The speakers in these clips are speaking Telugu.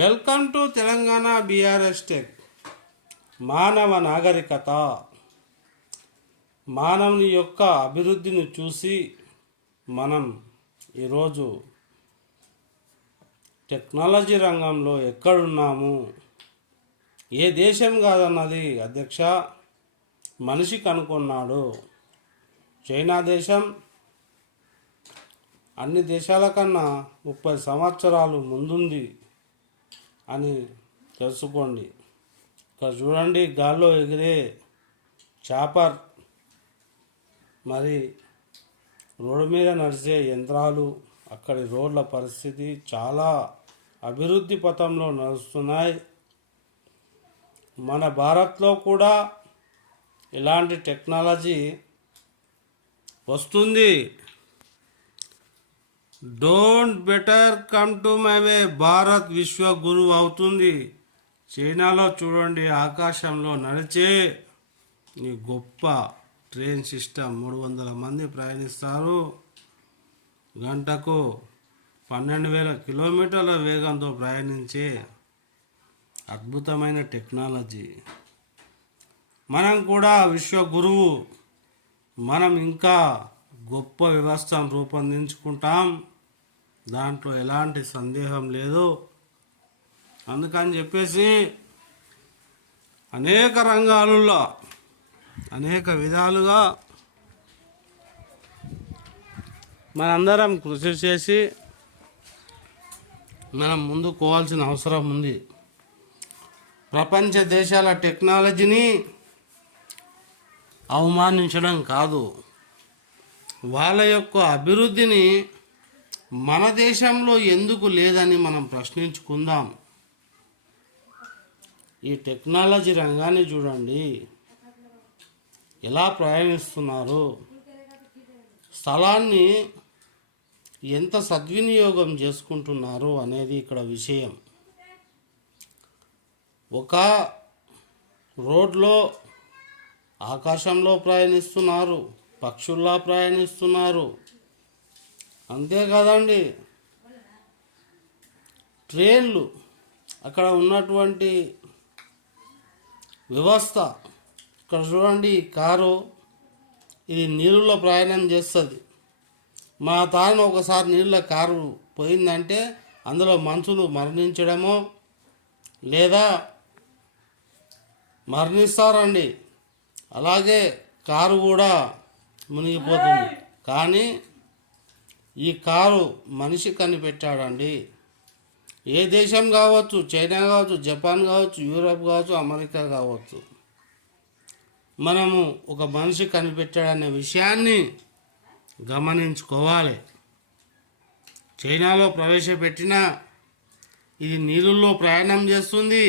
Welcome to Telangana BRS tech. మానవ నాగరికత, మానవుని యొక్క అభివృద్ధిని చూసి మనం ఈరోజు టెక్నాలజీ రంగంలో ఎక్కడున్నాము, ఏ దేశం కాదన్నది అధ్యక్ష మనిషి కనుక్కున్నాడు. చైనా దేశం అన్ని దేశాల కన్నా 30 సంవత్సరాలు ముందుంది అని తెలుసుకోండి. ఇక్కడ చూడండి, గాల్లో ఎగిరే చాపర్, మరి రోడ్డు మీద నడిచే యంత్రాలు, అక్కడి రోడ్ల పరిస్థితి చాలా అభివృద్ధి పథంలో నడుస్తున్నాయి. మన భారత్లో కూడా ఇలాంటి టెక్నాలజీ వస్తుంది. Don't better come to my way, Bharat విశ్వ గురువు అవుతుంది. చైనాలో చూడండి, ఆకాశంలో నడిచే ఈ గొప్ప ట్రైన్ సిస్టమ్, 300 మంది ప్రయాణిస్తారు. గంటకు 12,000 కిలోమీటర్ల వేగంతో ప్రయాణించే అద్భుతమైన టెక్నాలజీ. మనం కూడా విశ్వ గురువు, మనం ఇంకా గొప్ప వ్యవస్థను రూపొందించుకుంటాం, దాంట్లో ఎలాంటి సందేహం లేదు. అందుకని చెప్పేసి అనేక రంగాలలో అనేక విధాలుగా మనందరం కృషి చేసి మనం ముందుకు పోవాల్సిన అవసరం ఉంది. ప్రపంచ దేశాల టెక్నాలజీని అవమానించడం కాదు, వాళ్ళ యొక్క అభివృద్ధిని మన దేశంలో ఎందుకు లేదని మనం ప్రశ్నించుకుందాం. ఈ టెక్నాలజీ రంగాన్ని చూడండి, ఎలా ప్రయాణిస్తున్నారు, స్థలాన్ని ఎంత సద్వినియోగం చేసుకుంటున్నారు అనేది ఇక్కడ విషయం. ఒక రోడ్లో ఆకాశంలో ప్రయాణిస్తున్నారు, పక్షుల్లా ప్రయాణిస్తున్నారు. అంతేకాదండి, ట్రైన్లు, అక్కడ ఉన్నటువంటి వ్యవస్థ. ఇక్కడ చూడండి, కారు ఇది నీళ్ళలో ప్రయాణం చేస్తుంది. మా తాను ఒకసారి నీళ్ళ కారు పోయిందంటే అందులో మనుషులు మరణించడమో లేదా మరణిస్తారండి. అలాగే కారు కూడా మునిగిపోతుంది. కానీ ఈ కారు మనిషి కనిపెట్టాడండి. ఏ దేశం కావచ్చు, చైనా కావచ్చు, జపాన్ కావచ్చు, యూరోప్ కావచ్చు, అమెరికా కావచ్చు, మనము ఒక మనిషి కనిపెట్టాడనే విషయాన్ని గమనించుకోవాలి. చైనాలో ప్రవేశపెట్టిన ఇది నీళ్ళల్లో ప్రయాణం చేస్తుంది.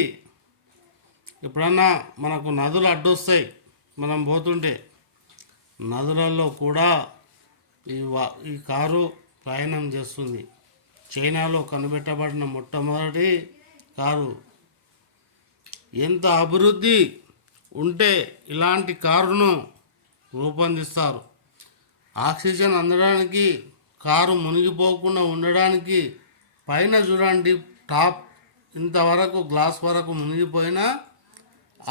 ఎప్పుడన్నా మనకు నదులు అడ్డొస్తాయి, మనం పోతుంటే నదులలో కూడా ఈ కారు ప్రయాణం చేస్తుంది. చైనాలో కనిపెట్టబడిన మొట్టమొదటి కారు. ఎంత అభివృద్ధి ఉంటే ఇలాంటి కారును రూపొందిస్తారు. ఆక్సిజన్ అందడానికి, కారు మునిగిపోకుండా ఉండడానికి పైన చూడండి, టాప్ ఇంతవరకు గ్లాస్ వరకు మునిగిపోయినా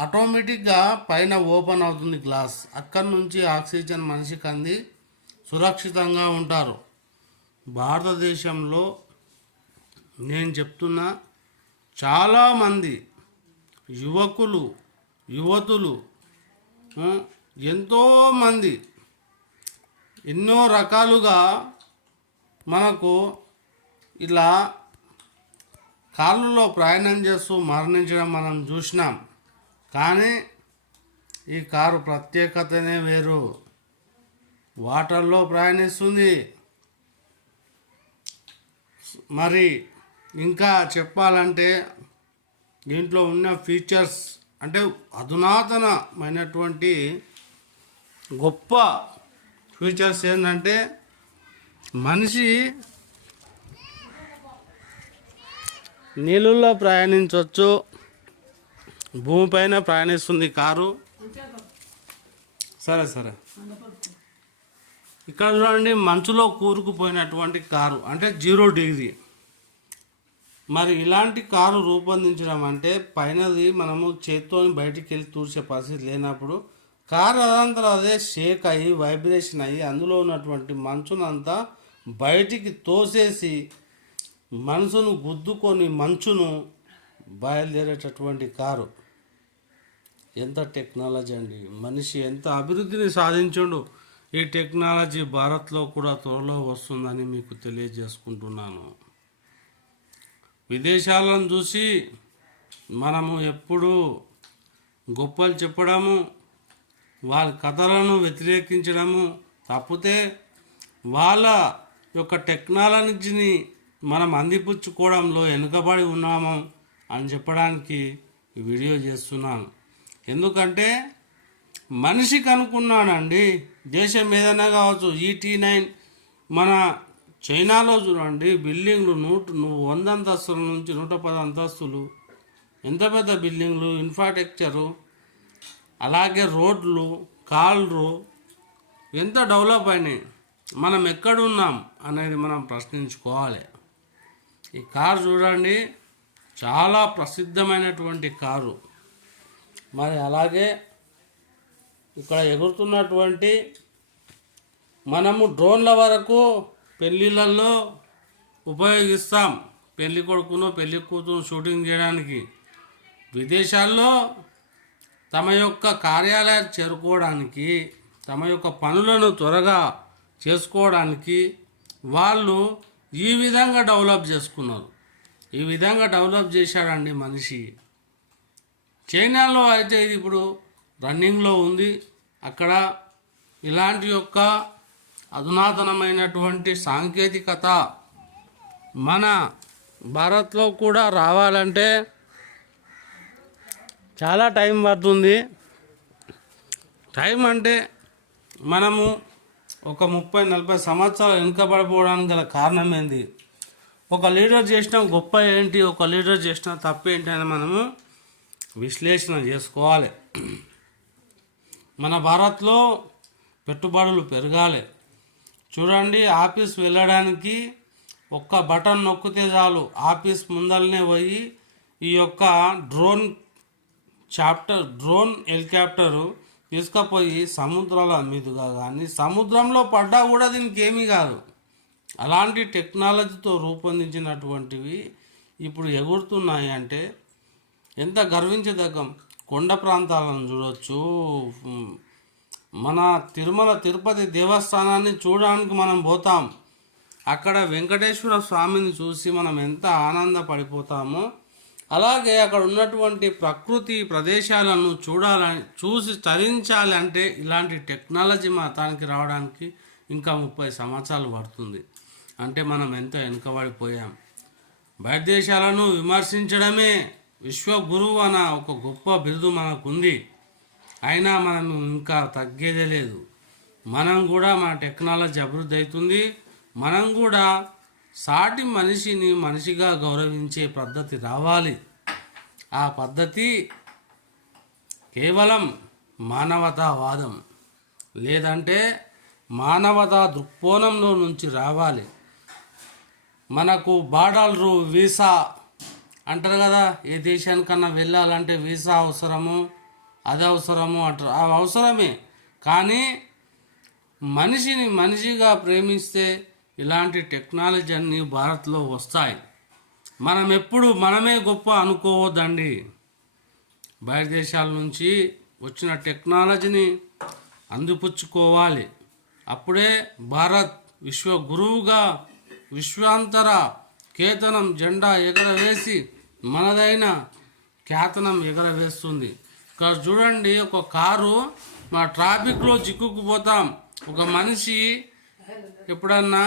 ఆటోమేటిక్గా పైన ఓపెన్ అవుతుంది గ్లాస్. అక్కడి నుంచి ఆక్సిజన్ మనిషికి అంది సురక్షితంగా ఉంటారు. భారతదేశంలో నేను చెప్తున్నా, చాలామంది యువకులు, యువతులు, ఎంతోమంది ఎన్నో రకాలుగా మనకు ఇలా కాళ్ళలో ప్రయాణం చేస్తూ మరణించడం మనం చూసినాం. కానీ ఈ కారు ప్రత్యేకతనే వేరు. వాటర్లో ప్రయాణిస్తుంది. మరి ఇంకా చెప్పాలంటే దీంట్లో ఉన్న ఫీచర్స్ అంటే అధునాతనమైనటువంటి గొప్ప ఫీచర్స్ ఏంటంటే, మనిషి నీళ్ళల్లో ప్రయాణించవచ్చు, భూమిపైన ప్రయాణిస్తుంది కారు. సరే ఇక్కడ చూడండి, మంచులో కూరుకుపోయినటువంటి కారు, అంటే 0 డిగ్రీ. మరి ఇలాంటి కారు రూపొందించడం అంటే పైనది మనము చేత్తో బయటికి వెళ్ళి తూర్చే పరిస్థితి లేనప్పుడు కారు అదంతా అదే షేక్ అయ్యి వైబ్రేషన్ అయ్యి అందులో ఉన్నటువంటి మంచునంతా బయటికి తోసేసి మనసును గుద్దుకొని మంచును బయలుదేరేటటువంటి కారు. ఎంత టెక్నాలజీ అండి! మనిషి ఎంత అభివృద్ధిని సాధించుండు. ఈ టెక్నాలజీ భారత్లో కూడా త్వరలో వస్తుందని మీకు తెలియజేసుకుంటున్నాను. విదేశాలను చూసి మనము ఎప్పుడూ గొప్పలు చెప్పడము, వాళ్ళ కథలను వ్యతిరేకించడము తప్పితే వాళ్ళ యొక్క టెక్నాలజీని మనం అందిపుచ్చుకోవడంలో వెనుకబడి ఉన్నాము అని చెప్పడానికి ఈ వీడియో చేస్తున్నాను. ఎందుకంటే మనిషికి అనుకున్నానండి, దేశం ఏదైనా కావచ్చు. ET9 మన చైనాలో చూడండి, బిల్డింగ్లు 100 అంతస్తుల నుంచి 110 అంతస్తులు, ఎంత పెద్ద బిల్డింగ్లు, ఇన్ఫ్రాస్ట్రక్చరు, అలాగే రోడ్లు, కాళ్ళు ఎంత డెవలప్ అయినాయి. మనం ఎక్కడున్నాం అనేది మనం ప్రశ్నించుకోవాలి. ఈ కారు చూడండి, చాలా ప్రసిద్ధమైనటువంటి కారు. మరి అలాగే ఇక్కడ ఎగురుతున్నటువంటి మనము డ్రోన్ల వరకు పెళ్ళిళ్ళల్లో ఉపయోగిస్తాం. పెళ్లి కొడుకును పెళ్లి కూతురు షూటింగ్ చేయడానికి. విదేశాల్లో తమ యొక్క కార్యాలయాలు చేరుకోవడానికి, తమ యొక్క పనులను త్వరగా చేసుకోవడానికి వాళ్ళు ఈ విధంగా డెవలప్ చేసుకున్నారు. ఈ విధంగా డెవలప్ చేశాడండి మనిషి. చైనాలో అయితే ఇది ఇప్పుడు రన్నింగ్లో ఉంది. అక్కడ ఇలాంటి యొక్క అధునాతనమైనటువంటి సాంకేతికత మన భారత్లో కూడా రావాలంటే చాలా టైం పడుతుంది. టైం అంటే మనము ఒక 30-40 సంవత్సరాలు వెనుకబడిపోవడానికి గల కారణం ఏంది? ఒక లీడర్ చేసిన గొప్ప ఏంటి, ఒక లీడర్ చేసిన తప్పు ఏంటి అని మనము విశ్లేషణ చేసుకోవాలి. మన భారత్లో పెట్టుబడులు పెరగాలి. చూడండి, ఆఫీస్ వెళ్ళడానికి ఒక్క బటన్ నొక్కితే చాలు, ఆఫీస్ ముందరనే పోయి ఈ యొక్క డ్రోన్ హెలికాప్టరు తీసుకుపోయి సముద్రాల మీదుగా కానీ సముద్రంలో పడ్డా కూడా దీనికి ఏమీ కాదు. అలాంటి టెక్నాలజీతో రూపొందించినటువంటివి ఇప్పుడు ఎగురుతున్నాయి అంటే ఎంత గర్వించదగ్గం. కొండ ప్రాంతాలను చూడవచ్చు. మన తిరుపతి దేవస్థానాన్ని చూడడానికి మనం పోతాం. అక్కడ వెంకటేశ్వర స్వామిని చూసి మనం ఎంత ఆనందపడిపోతామో, అలాగే అక్కడ ఉన్నటువంటి ప్రకృతి ప్రదేశాలను చూసి తరించాలి అంటే ఇలాంటి టెక్నాలజీ మతానికి రావడానికి ఇంకా 30 సంవత్సరాలు పడుతుంది. అంటే మనం ఎంతో వెనుకబడిపోయాం. బయట దేశాలను విమర్శించడమే విశ్వగురువు అన్న ఒక గొప్ప బిరుదు మనకుంది. అయినా మనం ఇంకా తగ్గేదే లేదు. మనం కూడా మన టెక్నాలజీ అభివృద్ధి అవుతుంది. మనం కూడా సాటి మనిషిని మనిషిగా గౌరవించే పద్ధతి రావాలి. ఆ పద్ధతి కేవలం మానవతావాదం, లేదంటే మానవతా దృక్కోణంలో నుంచి రావాలి. మనకు బార్డర్లు, వీసా అంటారు కదా, ఏ దేశానికన్నా వెళ్ళాలంటే వీసా అవసరము, అది అవసరము అంటారు. అవి అవసరమే, కానీ మనిషిని మనిషిగా ప్రేమిస్తే ఇలాంటి టెక్నాలజీ అన్నీ భారత్లో వస్తాయి. మనం ఎప్పుడు మనమే గొప్ప అనుకోవద్దండి. బయట దేశాల నుంచి వచ్చిన టెక్నాలజీని అందిపుచ్చుకోవాలి. అప్పుడే భారత్ విశ్వగురువుగా విశ్వాంతర కేతనం జెండా ఎగరవేసి మనదైన ఖ్యాతనం ఎగరవేస్తుంది. ఇక్కడ చూడండి, ఒక కారు మా ట్రాఫిక్లో చిక్కుకుపోతాం. ఒక మనిషి ఎప్పుడన్నా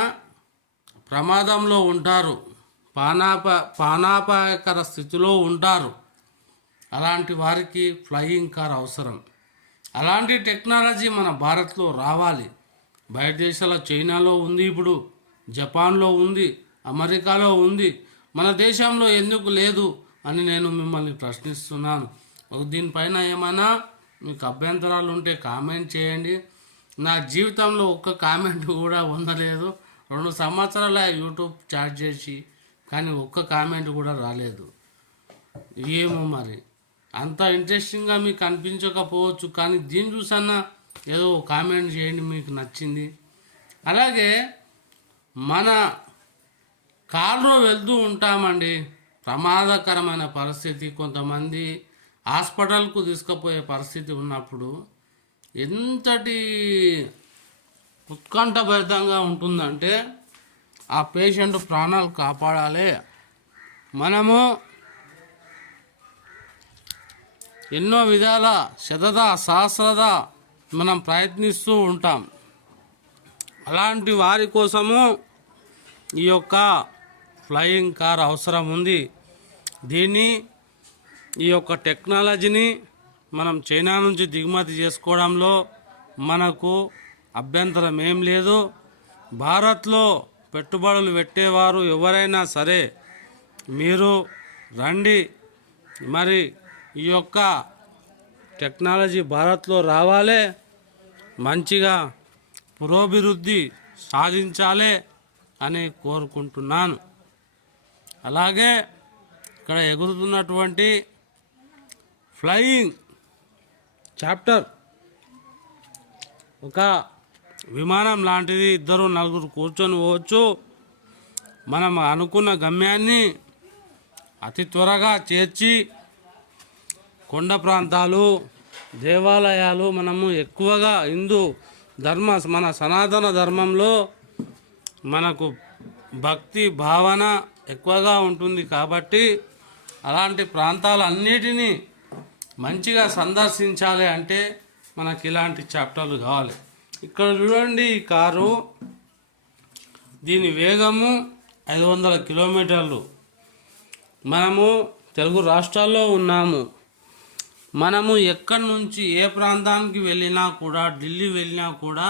ప్రమాదంలో ఉంటారు, ప్రాణాపాయకర స్థితిలో ఉంటారు. అలాంటి వారికి ఫ్లయింగ్ కార్ అవసరం. అలాంటి టెక్నాలజీ మన భారత్లో రావాలి. బయట దేశాల చైనాలో ఉంది, ఇప్పుడు జపాన్లో ఉంది, అమెరికాలో ఉంది. మన దేశంలో ఎందుకు లేదు అని నేను మిమ్మల్ని ప్రశ్నిస్తున్నాను. దీనిపైన ఏమైనా మీకు అభ్యంతరాలు ఉంటే కామెంట్ చేయండి. నా జీవితంలో ఒక్క కామెంట్ కూడా పొందలేదు. 2 సంవత్సరాల యూట్యూబ్ చాట్ చేసి కానీ ఒక్క కామెంట్ కూడా రాలేదు. ఏమో మరి అంత ఇంట్రెస్టింగ్గా మీకు అనిపించకపోవచ్చు, కానీ దీన్ని చూసన్నా ఏదో కామెంట్ చేయండి మీకు నచ్చింది. అలాగే మన కారులో వెళ్తూ ఉంటామండి, ప్రమాదకరమైన పరిస్థితి, కొంతమంది హాస్పిటల్కు తీసుకుపోయే పరిస్థితి ఉన్నప్పుడు ఎంతటి ఉత్కంఠభరితంగా ఉంటుందంటే ఆ పేషెంట్ ప్రాణాలు కాపాడాలి. మనము ఎన్నో విధాల సహస్రద మనం ప్రయత్నిస్తూ ఉంటాం. అలాంటి వారి కోసము ఈ యొక్క ఫ్లయింగ్ కార్ అవసరం ఉంది. ఈ యొక్క టెక్నాలజీని మనం చైనా నుంచి దిగుమతి చేసుకోవడంలో మనకు అభ్యంతరం ఏం లేదు. భారత్లో పెట్టుబడులు పెట్టేవారు ఎవరైనా సరే మీరు రండి. మరి ఈ యొక్క టెక్నాలజీ భారత్లో రావాలి, మంచిగా పురోభివృద్ధి సాధించాలి అని కోరుకుంటున్నాను. అలాగే ఇక్కడ ఎగురుతున్నటువంటి ఫ్లయింగ్ చాప్టర్ ఒక విమానం లాంటిది, 2-4 కూర్చొని పోవచ్చు. మనం అనుకున్న గమ్యాన్ని అతి త్వరగా చేర్చి కొండ ప్రాంతాలు, దేవాలయాలు, మనము ఎక్కువగా మన సనాతన ధర్మంలో మనకు భక్తి భావన ఎక్కువగా ఉంటుంది కాబట్టి అలాంటి ప్రాంతాలన్నిటినీ మంచిగా సందర్శించాలి అంటే మనకి ఇలాంటి చాప్టర్లు కావాలి. ఇక్కడ చూడండి, ఈ కారు దీని వేగము 500 కిలోమీటర్లు. మనము తెలుగు రాష్ట్రాల్లో ఉన్నాము. మనము ఎక్కడి నుంచి ఏ ప్రాంతానికి వెళ్ళినా కూడా, ఢిల్లీ వెళ్ళినా కూడా,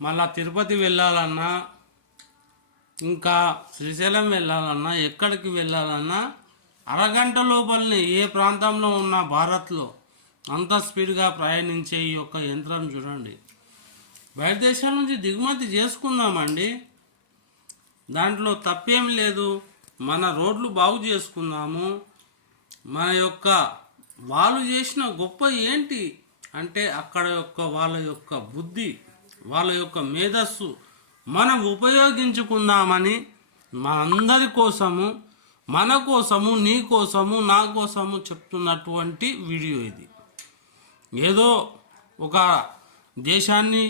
మళ్ళా తిరుపతి వెళ్ళాలన్నా, ఇంకా శ్రీశైలం వెళ్ళాలన్నా, ఎక్కడికి వెళ్ళాలన్నా అరగంట లోపలనే ఏ ప్రాంతంలో ఉన్న భారత్లో అంత స్పీడ్గా ప్రయాణించే ఈ యొక్క యంత్రం చూడండి. బయట దేశాల నుంచి దిగుమతి చేసుకున్నామండి, దాంట్లో తప్పేం లేదు. మన రోడ్లు బాగు చేసుకున్నాము. మన యొక్క వాళ్ళు చేసిన గొప్ప ఏంటి అంటే అక్కడ వాళ్ళ యొక్క బుద్ధి, వాళ్ళ యొక్క మేధస్సు మనం ఉపయోగించుకుందామని మనందరి కోసము, మన కోసము, నీ కోసము, నా కోసము చెప్తున్నటువంటి వీడియో ఇది. ఏదో ఒక దేశాన్ని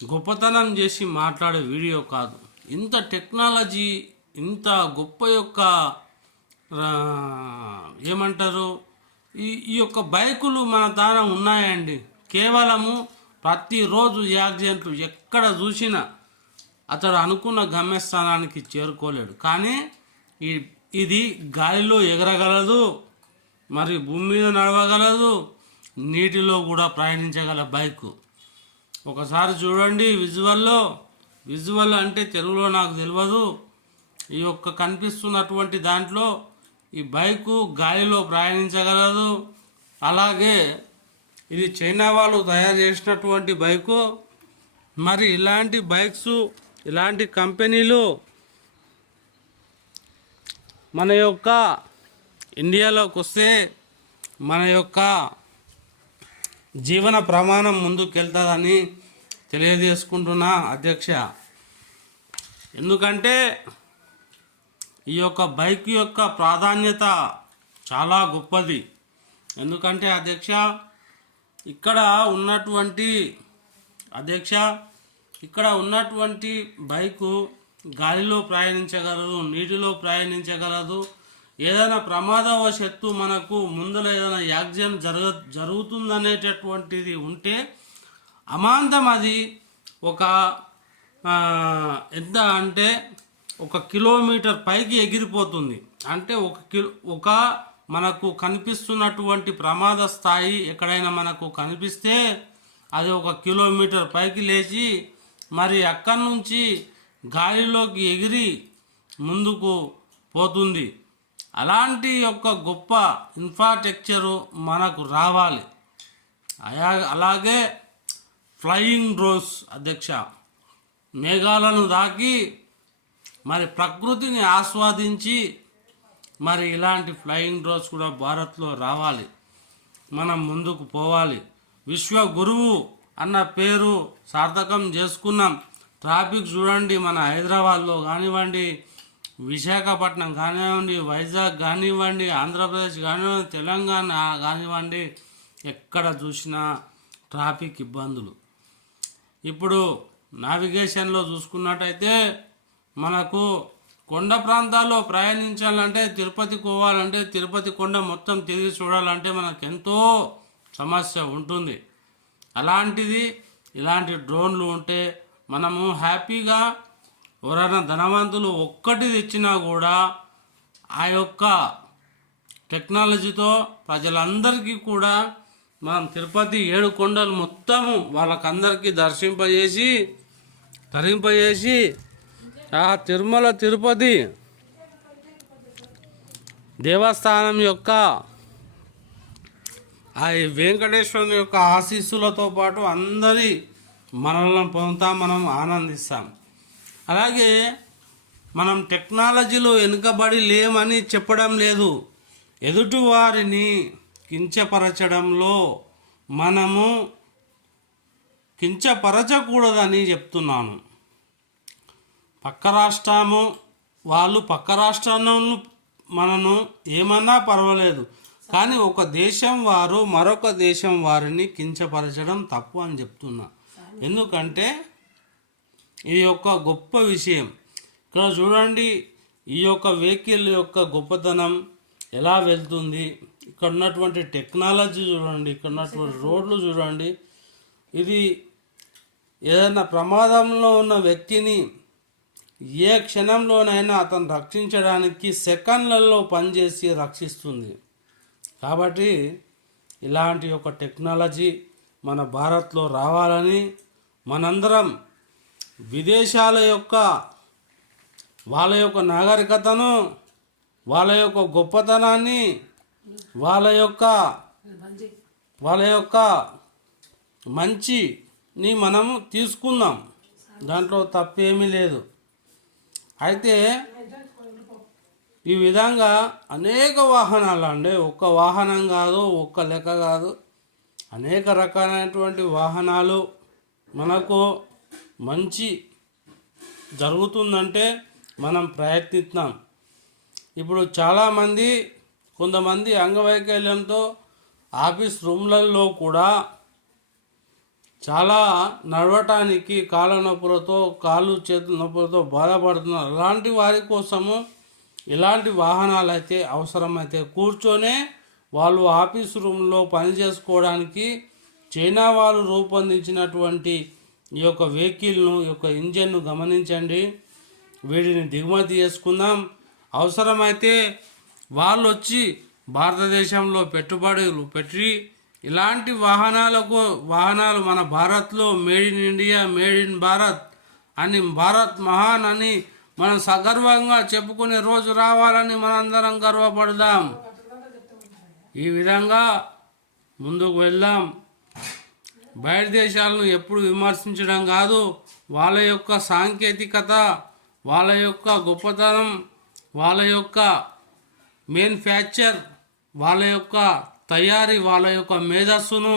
గొప్పతనం చేసి మాట్లాడే వీడియో కాదు. ఇంత టెక్నాలజీ, ఇంత గొప్ప యొక్క ఏమంటారు, ఈ యొక్క బైకులు మన తాన ఉన్నాయండి. కేవలము ప్రతిరోజు యాక్సిడెంట్లు ఎక్కడ చూసినా అతడు అనుకున్న గమ్యస్థానానికి చేరుకోలేడు. కానీ ఇది గాలిలో ఎగరగలదు, మరి భూమి మీద నడవగలదు, నీటిలో కూడా ప్రయాణించగల బైకు. ఒకసారి చూడండి విజువల్ అంటే తెలుగులో నాకు తెలియదు. ఈ యొక్క కనిపిస్తున్నటువంటి దాంట్లో ఈ బైకు గాలిలో ప్రయాణించగలదు. అలాగే ఇది చైనా వాళ్ళు తయారు చేసినటువంటి బైకు. మరి ఇలాంటి బైక్స్, ఇలాంటి కంపెనీలు మన యొక్క ఇండియాలోకి వస్తే మన యొక్క జీవన ప్రమాణం ముందుకెళ్తుందని తెలియజేసుకుంటున్నా అధ్యక్ష. ఎందుకంటే ఈ యొక్క బైక్ యొక్క ప్రాధాన్యత చాలా గొప్పది. ఎందుకంటే అధ్యక్ష ఇక్కడ ఉన్నటువంటి బైకు గాలిలో ప్రయాణించగలదు, నీటిలో ప్రయాణించగలదు. ఏదైనా ప్రమాదవశత్తు మనకు ముందర ఏదైనా యాక్సిడెంట్ జరుగుతుందనేటటువంటిది ఉంటే అమాంతం అది ఒక ఎంత అంటే 1 కిలోమీటర్ పైకి ఎగిరిపోతుంది. అంటే ఒక మనకు కనిపిస్తున్నటువంటి ప్రమాద స్థాయి ఎక్కడైనా మనకు కనిపిస్తే అది 1 కిలోమీటర్ పైకి లేచి మరి అక్కడి నుంచి గాలిలోకి ఎగిరి ముందుకు పోతుంది. అలాంటి యొక్క గొప్ప ఇన్ఫ్రాస్ట్రక్చరు మనకు రావాలి. అలాగే ఫ్లయింగ్ డ్రోన్స్ అధ్యక్ష మేఘాలను దాకి మరి ప్రకృతిని ఆస్వాదించి మరి ఇలాంటి ఫ్లయింగ్ డ్రోన్స్ కూడా భారత్లో రావాలి. మనం ముందుకు పోవాలి. విశ్వ గురువు అన్న పేరు సార్థకం చేసుకున్నాం. ట్రాఫిక్ చూడండి, మన హైదరాబాద్లో కానివ్వండి, విశాఖపట్నం కానివ్వండి, వైజాగ్ కానివ్వండి, ఆంధ్రప్రదేశ్ కానివ్వండి, తెలంగాణ కానివ్వండి, ఎక్కడ చూసినా ట్రాఫిక్ ఇబ్బందులు. ఇప్పుడు నావిగేషన్లో చూసుకున్నట్టయితే మనకు కొండ ప్రాంతాల్లో ప్రయాణించాలంటే, తిరుపతికి పోవాలంటే, తిరుపతి కొండ మొత్తం తిరిగి చూడాలంటే మనకు ఎంతో సమస్య ఉంటుంది. అలాంటిది ఇలాంటి డ్రోన్లు ఉంటే మనము హ్యాపీగా, ఎవరైనా ధనవంతులు ఒక్కటి తెచ్చినా కూడా ఆ యొక్క టెక్నాలజీతో ప్రజలందరికీ కూడా మనం తిరుపతి 7 కొండలు మొత్తము వాళ్ళకందరికీ దర్శింపజేసి తరింపజేసి ఆ తిరుమల తిరుపతి దేవస్థానం యొక్క ఆ వెంకటేశ్వరుని యొక్క ఆశీస్సులతో పాటు అందరి మనల్ని పొందుతాం, మనం ఆనందిస్తాం. అలాగే మనం టెక్నాలజీలో వెనుకబడి లేమని చెప్పడం లేదు. ఎదుటివారిని కించపరచడంలో మనము కించపరచకూడదని చెప్తున్నాను. పక్క రాష్ట్రము వాళ్ళు పక్క రాష్ట్రంలో మనను ఏమన్నా పర్వాలేదు, కానీ ఒక దేశం వారు మరొక దేశం వారిని కించపరచడం తప్పు అని చెప్తున్నా. ఎందుకంటే ఇది ఒక గొప్ప విషయం. ఇక్కడ చూడండి, ఈ యొక్క వెహికల్ యొక్క గొప్పతనం ఎలా వెళ్తుంది, ఇక్కడ ఉన్నటువంటి టెక్నాలజీ చూడండి, ఇక్కడ ఉన్నటువంటి రోడ్లు చూడండి. ఇది ఏదైనా ప్రమాదంలో ఉన్న వ్యక్తిని ఏ క్షణంలోనైనా అతను రక్షించడానికి సెకండ్లలో పనిచేసి రక్షిస్తుంది. కాబట్టి ఇలాంటి ఒక టెక్నాలజీ మన భారత్లో రావాలని మనందరం విదేశాల యొక్క వాళ్ళ యొక్క నాగరికతను, వాళ్ళ యొక్క గొప్పతనాన్ని, వాళ్ళ యొక్క మంచిని మనము తీసుకుందాం. దాంట్లో తప్పేమీ లేదు. అయితే ఈ విధంగా అనేక వాహనాలు అండి, ఒక్క వాహనం కాదు, ఒక్క లెక్క కాదు, అనేక రకాలైనటువంటి వాహనాలు మనకు మంచి జరుగుతుందంటే మనం ప్రయత్నిస్తాం. ఇప్పుడు కొంతమంది అంగవైకల్యంతో ఆఫీస్ రూమ్లలో కూడా చాలా నడవటానికి కాళ్ళ నొప్పులతో, కాళ్ళు చేతుల నొప్పులతో బాధపడుతున్నారు. అలాంటి వారి కోసము ఇలాంటి వాహనాలు అయితే అవసరమైతే కూర్చొనే వాళ్ళు ఆఫీస్ రూమ్లో పని చేసుకోవడానికి చైనా వాళ్ళు రూపొందించినటువంటి ఈ యొక్క వెహికల్ను, ఈ యొక్క ఇంజన్ను గమనించండి. వీటిని దిగుమతి చేసుకుందాం. అవసరమైతే వాళ్ళు వచ్చి భారతదేశంలో పెట్టుబడులు పెట్టి ఇలాంటి వాహనాలు మన భారత్లో made in India, made in Bharat అని, భారత్ మహాన్ అని మనం సగర్వంగా చెప్పుకునే రోజు రావాలని మనందరం గర్వపడదాం. ఈ విధంగా ముందుకు వెళ్దాం. బయట దేశాలను ఎప్పుడు విమర్శించడం కాదు, వాళ్ళ యొక్క సాంకేతికత, వాళ్ళ యొక్క గొప్పతనం, వాళ్ళ యొక్క మ్యానుఫ్యాక్చర్, వాళ్ళ యొక్క తయారీ, వాళ్ళ యొక్క మేధస్సును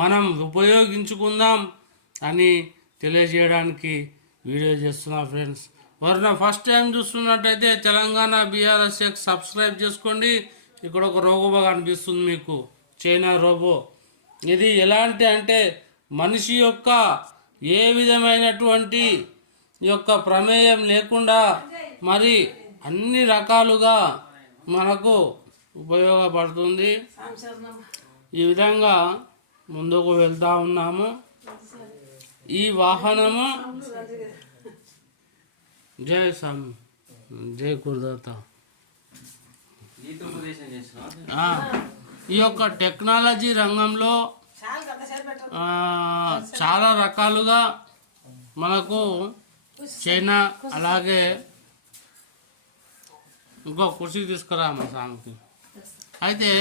మనం ఉపయోగించుకుందాం అని తెలియజేయడానికి వీడియో చేస్తున్నా ఫ్రెండ్స్. ఎవరైనా ఫస్ట్ టైం చూస్తున్నట్టయితే తెలంగాణ BRSX సబ్స్క్రైబ్ చేసుకోండి. ఇక్కడ ఒక రోబో కనిపిస్తుంది మీకు, చైనా రోబో. ఇది ఎలాంటి అంటే మనిషి యొక్క ఏ విధమైనటువంటి యొక్క ప్రమేయం లేకుండా మరి అన్ని రకాలుగా మనకు ఉపయోగపడుతుంది. ఈ విధంగా ముందుకు వెళ్తూ ఉన్నాము. ఈ వాహనము జై గురుదత్త. ఈ యొక్క టెక్నాలజీ రంగంలో చాలా రకాలుగా మనకు చైనా, అలాగే ఇంకో కుర్చీ తీసుకురా మా సాంగ్కి. అయితే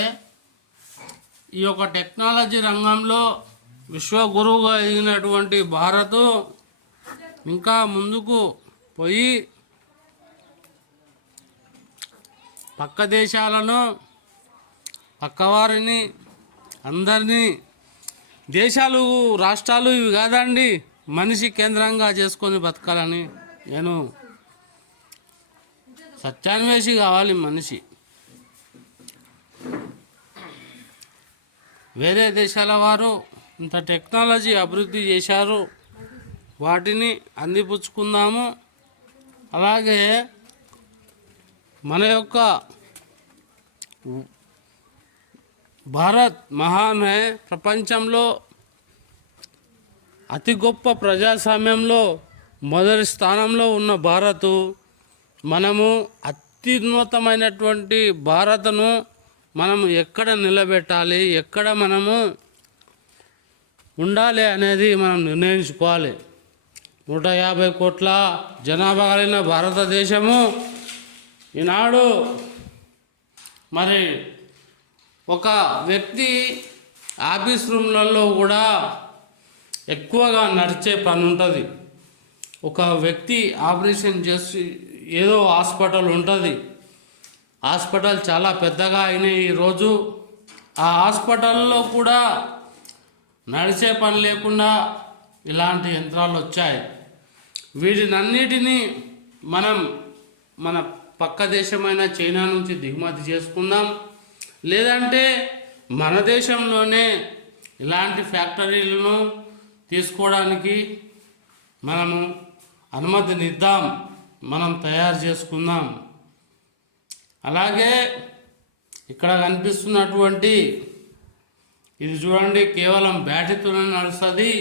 ఈ యొక్క టెక్నాలజీ రంగంలో విశ్వగురువుగా ఎదిగినటువంటి భారత్ ఇంకా ముందుకు పోయి పక్క దేశాలను పక్కవారిని అందరినీ దేశాలు రాష్ట్రాలు ఇవి కాదండి, మనిషి కేంద్రంగా చేసుకొని బతకాలని నేను సత్యాన్వేషి కావాలి మనిషి. వేరే దేశాల వారు ఇంత టెక్నాలజీ అభివృద్ధి చేశారు, వాటిని అందిపుచ్చుకుందాము. అలాగే మన యొక్క భారత్ మహాన్ హై, ప్రపంచంలో అతి గొప్ప ప్రజాస్వామ్యంలో మొదటి స్థానంలో ఉన్న భారత్, మనము అత్యున్నతమైనటువంటి భారత్ను మనము ఎక్కడ నిలబెట్టాలి, ఎక్కడ మనము ఉండాలి అనేది మనం నిర్ణయించుకోవాలి. 150 కోట్ల జనాభా కలిగిన భారతదేశము ఈనాడు మరి ఒక వ్యక్తి ఆఫీస్ రూమ్లలో కూడా ఎక్కువగా నడిచే పని ఉంటుంది. ఒక వ్యక్తి ఆపరేషన్ చేసి ఏదో హాస్పిటల్ ఉంటుంది, హాస్పిటల్ చాలా పెద్దగా అయినాయి ఈరోజు. ఆ హాస్పిటల్లో కూడా నడిచే పని లేకుండా ఇలాంటి యంత్రాలు వచ్చాయి. వీటినన్నిటినీ మనం మన పక్క దేశమైన చైనా నుంచి దిగుమతి చేసుకుందాం, లేదంటే మన దేశంలోనే ఇలాంటి ఫ్యాక్టరీలను తీసుకోవడానికి మనము అనుమతినిద్దాం, మనం తయారు చేసుకుందాం. అలాగే ఇక్కడ కనిపిస్తున్నటువంటి ఇది చూడండి, కేవలం బ్యాటరీతోనే నడుస్తుంది.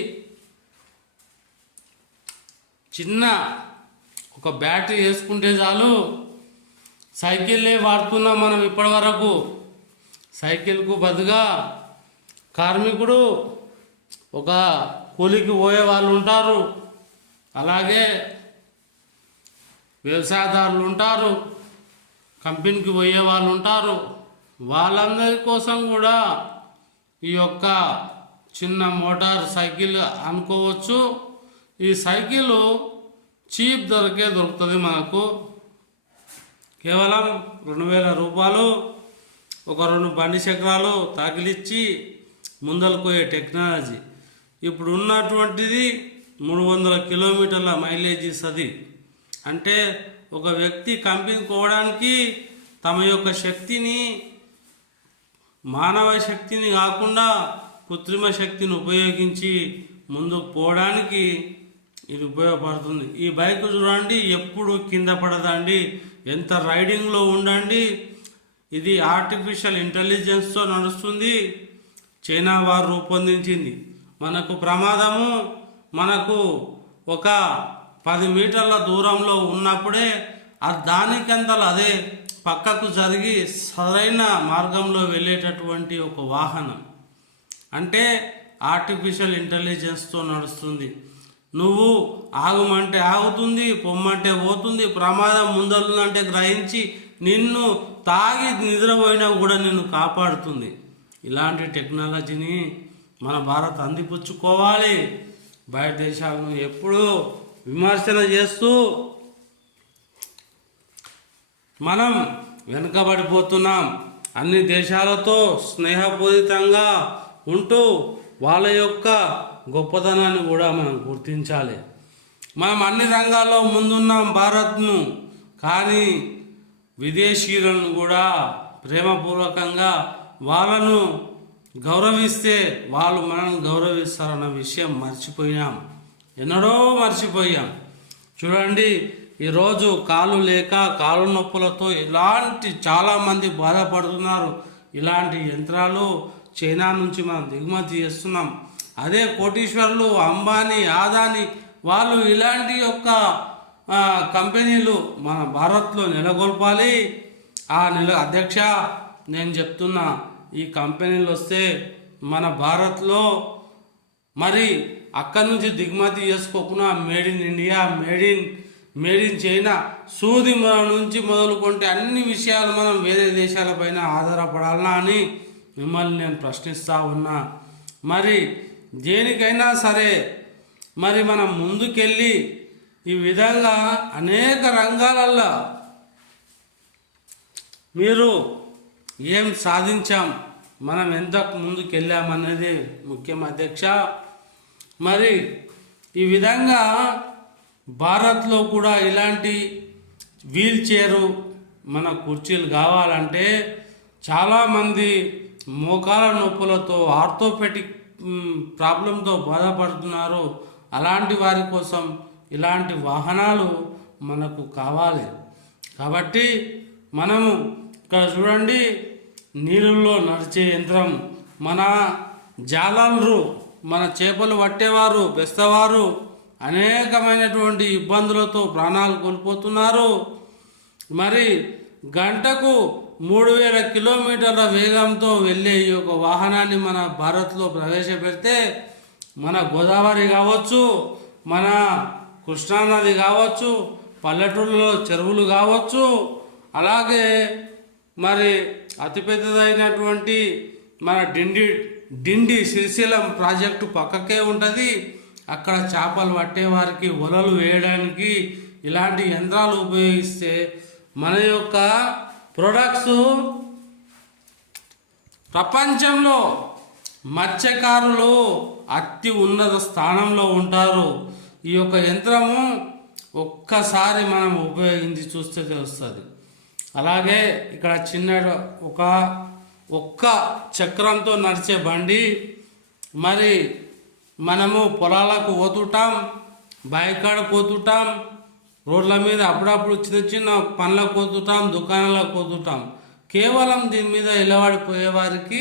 చిన్న ఒక బ్యాటరీ వేసుకుంటే చాలు. సైకిల్లే వాడుతున్నాం మనం ఇప్పటి వరకు. సైకిల్కు బదులుగా కార్మికుడు, ఒక కూలికి పోయే వాళ్ళు ఉంటారు, అలాగే వ్యవసాయదారులు ఉంటారు, కంపెనీకి పోయే వాళ్ళు ఉంటారు. వాళ్ళందరి కోసం కూడా ఈ యొక్క చిన్న మోటార్ సైకిల్ అనుకోవచ్చు. ఈ సైకిల్ చీప్ దొరుకుతుంది మనకు, కేవలం 2000 రూపాయలు. ఒక 2 బండి చక్రాలు తాకిలిచ్చి ముందలకు పోయే టెక్నాలజీ. ఇప్పుడు ఉన్నటువంటిది 300 కిలోమీటర్ల మైలేజ్ ఇస్తుంది. అంటే ఒక వ్యక్తి కంపెనీకి పోవడానికి తమ యొక్క శక్తిని, మానవ శక్తిని కాకుండా కృత్రిమ శక్తిని ఉపయోగించి ముందుకు పోవడానికి ఇది ఉపయోగపడుతుంది. ఈ బైక్ చూడండి, ఎప్పుడు కింద పడదండి, ఎంత రైడింగ్లో ఉండండి. ఇది ఆర్టిఫిషియల్ ఇంటెలిజెన్స్తో నడుస్తుంది, చైనా వారు రూపొందించింది. మనకు ప్రమాదము మనకు ఒక 10 మీటర్ల దూరంలో ఉన్నప్పుడే దానికంతలో అదే పక్కకు జరిగి సరైన మార్గంలో వెళ్ళేటటువంటి ఒక వాహనం. అంటే ఆర్టిఫిషియల్ ఇంటెలిజెన్స్తో నడుస్తుంది. నువ్వు ఆగమంటే ఆగుతుంది, పొమ్మంటే పోతుంది, ప్రమాదం ముందరుందంటే గ్రహించి నిన్ను తాగి నిద్రపోయినా కూడా నిన్ను కాపాడుతుంది. ఇలాంటి టెక్నాలజీని మన భారత్ అందిపుచ్చుకోవాలి. బయట దేశాలను ఎప్పుడూ విమర్శన చేస్తూ మనం వెనుకబడిపోతున్నాం. అన్ని దేశాలతో స్నేహపూరితంగా ఉంటూ వాళ్ళ యొక్క గొప్పతనాన్ని కూడా మనం గుర్తించాలి. మనం అన్ని రంగాల్లో ముందున్నాం భారత్ను, కానీ విదేశీయులను కూడా ప్రేమపూర్వకంగా వాళ్ళను గౌరవిస్తే వాళ్ళు మనల్ని గౌరవిస్తారన్న విషయం మర్చిపోయాం, ఎన్నడో మర్చిపోయాం. చూడండి, ఈరోజు కాళ్ళు లేక కాళ్ళు నొప్పులతో ఇలాంటి చాలామంది బాధపడుతున్నారు. ఇలాంటి యంత్రాలు చైనా నుంచి మనం దిగుమతి చేస్తున్నాం. అదే కోటీశ్వరులు అంబానీ, ఆదాని వాళ్ళు ఇలాంటి యొక్క కంపెనీలు మన భారత్లో నెలకొల్పాలి. అధ్యక్ష, నేను చెప్తున్నా, ఈ కంపెనీలు వస్తే మన భారత్లో మరి అక్కడి నుంచి దిగుమతి చేసుకోకుండా made in India, made in China, సూది నుంచి మొదలుకుంటే అన్ని విషయాలు మనం వేరే దేశాలపైన ఆధారపడాలనా అని మిమ్మల్ని నేను ప్రశ్నిస్తూ ఉన్నా. మరి దేనికైనా సరే మరి మనం ముందుకెళ్ళి ఈ విధంగా అనేక రంగాలల్లో మీరు ఏం సాధించాం, మనం ఎంత ముందుకు వెళ్ళామనేది ముఖ్యం అధ్యక్ష. మరి ఈ విధంగా భారత్లో కూడా ఇలాంటి వీల్ చైరు మన కుర్చీలు కావాలంటే చాలామంది మోకాల నొప్పులతో ఆర్థోపెటిక్ ప్రాబ్లంతో బాధపడుతున్నారు. అలాంటి వారి కోసం ఇలాంటి వాహనాలు మనకు కావాలి. కాబట్టి మనము ఇక్కడ చూడండి, నీళ్ళల్లో నడిచే యంత్రం, మన జాలర్లు, మన చేపలు పట్టేవారు, బెస్తవారు అనేకమైనటువంటి ఇబ్బందులతో ప్రాణాలు కోల్పోతున్నారు. మరి గంటకు 3000 కిలోమీటర్ల వేగంతో వెళ్ళే ఈ యొక్క వాహనాన్ని మన భారత్లో ప్రవేశపెడితే మన గోదావరి కావచ్చు, మన కృష్ణానది కావచ్చు, పల్లెటూళ్ళలో చెరువులు కావచ్చు, అలాగే మరి అతిపెద్దదైనటువంటి మన డిండి శ్రీశైలం ప్రాజెక్టు పక్కకే ఉంటుంది. అక్కడ చేపలు పట్టేవారికి వలలు వేయడానికి ఇలాంటి యంత్రాలు ఉపయోగిస్తే మన యొక్క ప్రొడక్ట్స్ ప్రపంచంలో మత్స్యకారులు అతి ఉన్నత స్థానంలో ఉంటారు. ఈ యొక్క యంత్రము ఒక్కసారి మనం ఉపయోగించి చూస్తే తెలుస్తుంది. అలాగే ఇక్కడ చిన్న ఒక్క చక్రంతో నడిచే బండి. మరి మనము పొలాలకు పోతుంటాం, బైకాడకు పోతుంటాం, రోడ్ల మీద అప్పుడప్పుడు చిన్న చిన్న పనులకు పోతుంటాం, దుకాణాలకు పోతుంటాం. కేవలం దీని మీద నిలబడిపోయే వారికి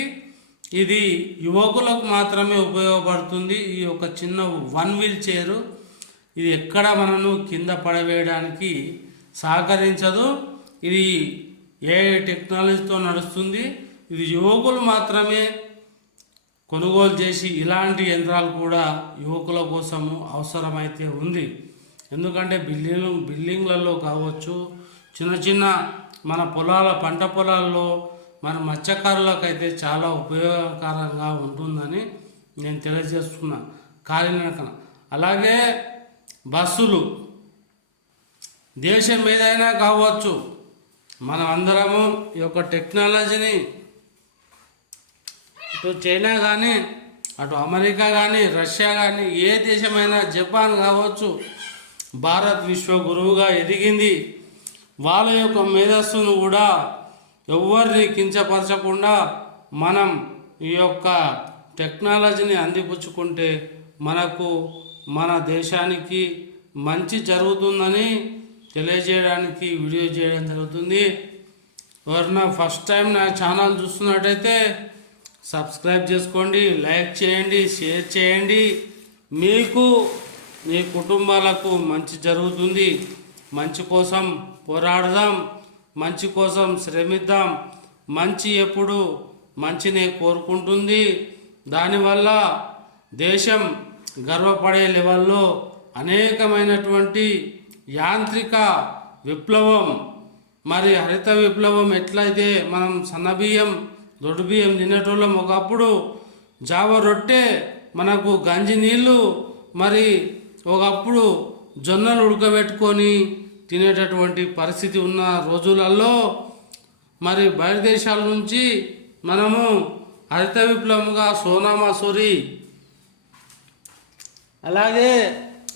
ఇది యువకులకు మాత్రమే ఉపయోగపడుతుంది. ఈ యొక్క చిన్న 1 వీల్ చైరు ఇది ఎక్కడ మనను కింద పడవేయడానికి సహకరించదు. ఇది ఏ టెక్నాలజీతో నడుస్తుంది. ఇది యువకులు మాత్రమే కొనుగోలు చేసి ఇలాంటి యంత్రాలు కూడా యువకుల కోసము అవసరమైతే ఉంది. ఎందుకంటే బిల్డింగ్లలో కావచ్చు, చిన్న చిన్న మన పంట పొలాల్లో మన మత్స్యకారులకైతే చాలా ఉపయోగకరంగా ఉంటుందని నేను తెలియజేస్తున్నా. కాలినడకన అలాగే బస్సులు దేశం ఏదైనా కావచ్చు, మనం అందరము ఈ యొక్క టెక్నాలజీని ఇటు చైనా కానీ, అటు అమెరికా కానీ, రష్యా కానీ, ఏ దేశమైనా, జపాన్ కావచ్చు, భారత్ విశ్వ గురువుగా ఎదిగింది. వాళ్ళ యొక్క మేధస్సును కూడా ఎవరిని కించపరచకుండా మనం ఈ యొక్క టెక్నాలజీని అందిపుచ్చుకుంటే మనకు మన దేశానికి మంచి జరుగుతుందని తెలియజేయడానికి వీడియో చేయడం జరుగుతుంది. ఎవరైనా ఫస్ట్ టైం నా ఛానల్ చూస్తున్నట్టయితే సబ్స్క్రైబ్ చేసుకోండి, లైక్ చేయండి, షేర్ చేయండి. మీకు మీ కుటుంబాలకు మంచి జరుగుతుంది. మంచి కోసం పోరాడదాం, మంచి కోసం శ్రమిద్దాం. మంచి ఎప్పుడు మంచినే కోరుకుంటుంది. దానివల్ల దేశం గర్వపడే లెవెల్లో అనేకమైనటువంటి యాంత్రిక విప్లవం, మరి హరిత విప్లవం ఎట్లయితే మనం సన్నబియ్యం, దొడ్డు బియ్యం తినేటోళ్ళం, ఒకప్పుడు జావ రొట్టె, మనకు గంజి నీళ్ళు, మరి ఒకప్పుడు జొన్నలు ఉడకబెట్టుకొని తినేటటువంటి పరిస్థితి ఉన్న రోజులలో మరి బయట దేశాల నుంచి మనము హరిత విప్లవంగా సోనా మసూరి, అలాగే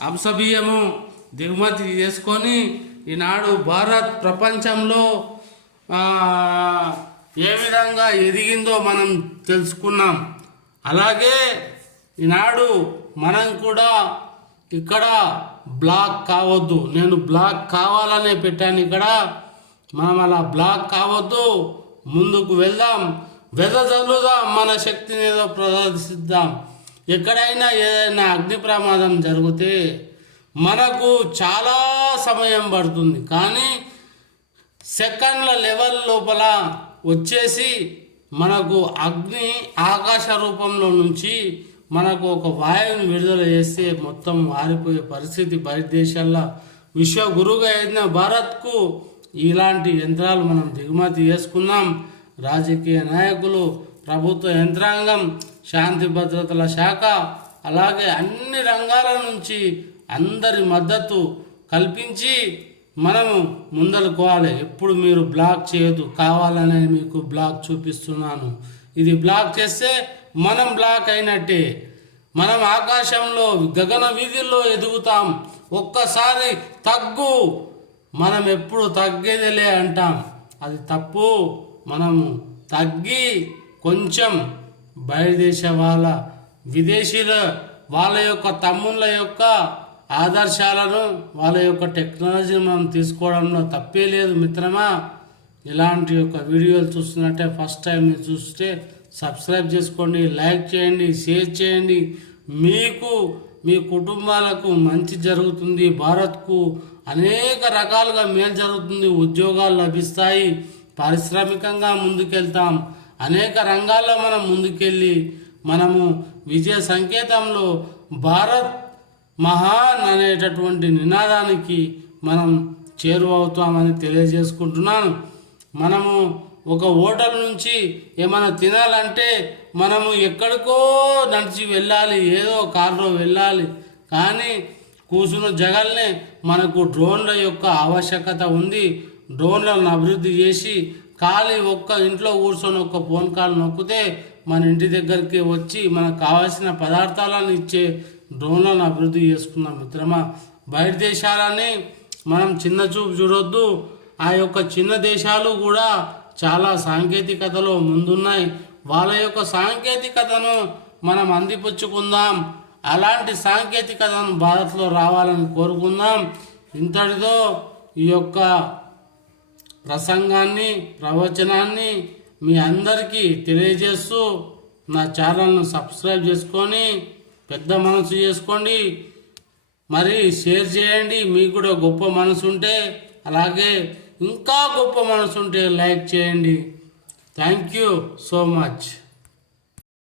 అంశబియ్యము దిగుమతి చేసుకొని ఈనాడు భారత్ ప్రపంచంలో ఏ విధంగా ఎదిగిందో మనం తెలుసుకున్నాం. అలాగే ఈనాడు మనం కూడా ఇక్కడ బ్లాక్ కావద్దు. నేను బ్లాక్ కావాలనే పెట్టాను ఇక్కడ. మనం అలా బ్లాక్ కావద్దు, ముందుకు వెళ్దాం, వెదజల్లుదాం, మన శక్తిని ఏదో ప్రదర్శిద్దాం. ఎక్కడైనా ఏదైనా అగ్ని ప్రమాదం జరిగితే మనకు చాలా సమయం పడుతుంది, కానీ సెకండ్ల లెవెల్ లోపల వచ్చేసి మనకు అగ్ని ఆకాశ రూపంలో నుంచి మనకు ఒక వాయువుని విడుదల చేస్తే మొత్తం ఆరిపోయే పరిస్థితి బయట దేశాల్లో. విశ్వ గురువుగా అయిన భారత్కు ఇలాంటి యంత్రాలు మనం దిగుమతి చేసుకున్నాం. రాజకీయ నాయకులు, ప్రభుత్వ యంత్రాంగం, శాంతి భద్రతల శాఖ, అలాగే అన్ని రంగాల నుంచి అందరి మద్దతు కల్పించి మనము ముందలుకోవాలి. ఎప్పుడు మీరు బ్లాక్ చేయొద్దు. కావాలనే మీకు బ్లాక్ చూపిస్తున్నాను. ఇది బ్లాక్ చేస్తే మనం బ్లాక్ అయినట్టే. మనం ఆకాశంలో గగన వీధుల్లో ఎదుగుతాం. ఒక్కసారి తగ్గు, మనం ఎప్పుడు తగ్గేదిలే అంటాం. అది తప్పు. మనము తగ్గి కొంచెం బయట దేశ విదేశీయుల వాళ్ళ యొక్క తమ్ముళ్ళ యొక్క ఆదర్శాలను, వాళ్ళ యొక్క టెక్నాలజీని మనం తీసుకోవడంలో తప్పే లేదు మిత్రమా. ఇలాంటి యొక్క వీడియోలు చూస్తున్నట్టే ఫస్ట్ టైం మీరు చూస్తే సబ్స్క్రైబ్ చేసుకోండి, లైక్ చేయండి, షేర్ చేయండి. మీకు మీ కుటుంబాలకు మంచి జరుగుతుంది. భారత్కు అనేక రకాలుగా మేలు జరుగుతుంది. ఉద్యోగాలు లభిస్తాయి. పారిశ్రామికంగా ముందుకెళ్తాం. అనేక రంగాల్లో మనం ముందుకెళ్ళి మనము విజయ సంకేతంలో భారత్ మహాన్ అనేటటువంటి నినాదానికి మనం చేరువవుతామని తెలియజేసుకుంటున్నాను. మనము ఒక హోటల్ నుంచి ఏమైనా తినాలంటే మనము ఎక్కడికో నడిచి వెళ్ళాలి, ఏదో కారులో వెళ్ళాలి. కానీ కూర్చున్న జగల్నే మనకు డ్రోన్ల యొక్క ఆవశ్యకత ఉంది. డ్రోన్లను అభివృద్ధి చేసి ఖాళీ ఒక్క ఇంట్లో కూర్చొని ఒక్క ఫోన్ కాల్ నొక్కితే మన ఇంటి దగ్గరికి వచ్చి మనకు కావాల్సిన పదార్థాలను ఇచ్చే డ్రోన్లను అభివృద్ధి చేసుకున్నాం మిత్రమా. బయట దేశాలని మనం చిన్న చూపు చూడొద్దు. ఆ యొక్క చిన్న దేశాలు కూడా చాలా సాంకేతికతలో ముందున్నాయి. వాళ్ళ యొక్క సాంకేతికతను మనం అందిపుచ్చుకుందాం. అలాంటి సాంకేతికతను భారత్లో రావాలని కోరుకుందాం. ఇంతటితో ఈ యొక్క ప్రసంగాన్ని, ప్రవచనాన్ని మీ అందరికీ తెలియజేస్తూ నా ఛానల్ను సబ్స్క్రైబ్ చేసుకొని పెద్ద మనసు చేసుకోండి. మరి షేర్ చేయండి. మీకు కూడా గొప్ప మనసు ఉంటే, అలాగే ఇంకా గొప్ప మనసు ఉంటే లైక్ చేయండి. Thank you so much.